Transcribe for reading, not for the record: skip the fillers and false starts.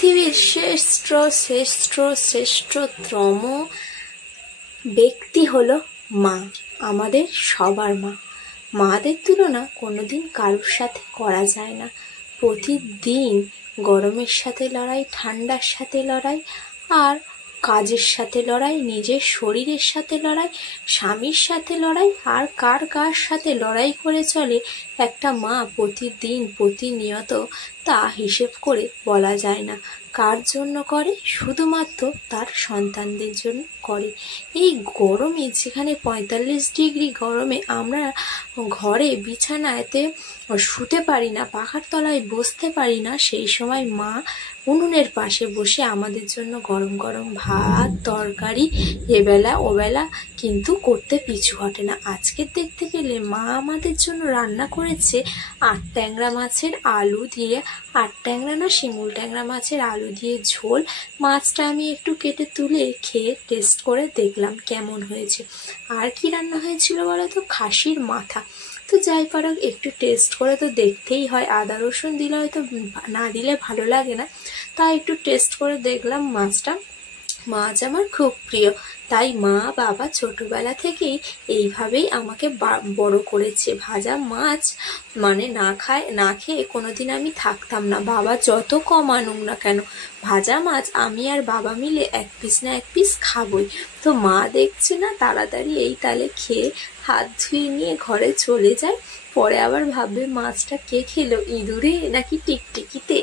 পৃথিবীর শ্রেষ্ঠতম ব্যক্তি হলো মা, আমাদের সবার মা। মাদের তুলনা কোনোদিন কারোর সাথে করা যায় না। প্রতিদিন গরমের সাথে লড়াই, ঠান্ডার সাথে লড়াই, আর কাজের সাথে লড়াই, নিজের শরীরের সাথে লড়াই, স্বামীর সাথে লড়াই, আর কার সাথে লড়াই করে চলে একটা মা প্রতিদিন প্রতিনিয়ত, তা হিসেব করে বলা যায় না। কার জন্য করে? শুধুমাত্র তার সন্তানদের জন্য করে। এই গরমে, যেখানে 45 ডিগ্রি গরমে আমরা ঘরে বিছানাতে শুতে পারি না, পাখার তলায় বসতে পারি না, সেই সময় মা উনুনের পাশে বসে আমাদের জন্য গরম গরম ভাত, তরকারি এবেলা ওবেলা কিন্তু করতে পিছু হটে না। আজকে দেখতে গেলে মা আমাদের জন্য রান্না করেছে আট ট্যাংরা মাছের আলু দিয়ে, আট ট্যাংরা না, শিমুল ট্যাংরা মাছের আলু দিয়ে ঝোল। মাছটা আমি একটু কেটে তুলে খেয়ে টেস্ট করে দেখলাম কেমন হয়েছে। আর কি রান্না হয়েছিল বলো তো? খাসির মাথা। তো যাই পারো, একটু টেস্ট করে তো দেখতেই হয়। আদা রসুন দিলে হয়তো, না দিলে ভালো লাগে না, তাই একটু টেস্ট করে দেখলাম মাছটা। মাছ আমার খুব প্রিয়, তাই মা বাবা ছোটবেলা থেকেই এইভাবেই আমাকে বড় করেছে। ভাজা মাছ মানে না খেয়ে কোনোদিন আমি থাকতাম না। বাবা যত কম আনুক না কেন, ভাজা মাছ আমি আর বাবা মিলে এক পিস না এক পিস খাবই। তো মা দেখছে না, তাড়াতাড়ি এই তালে খেয়ে হাত ধুয়ে নিয়ে ঘরে চলে যায়। পরে আবার ভাববে মাছটা কে খেলো, ইঁদুরে নাকি টিকটিকিতে।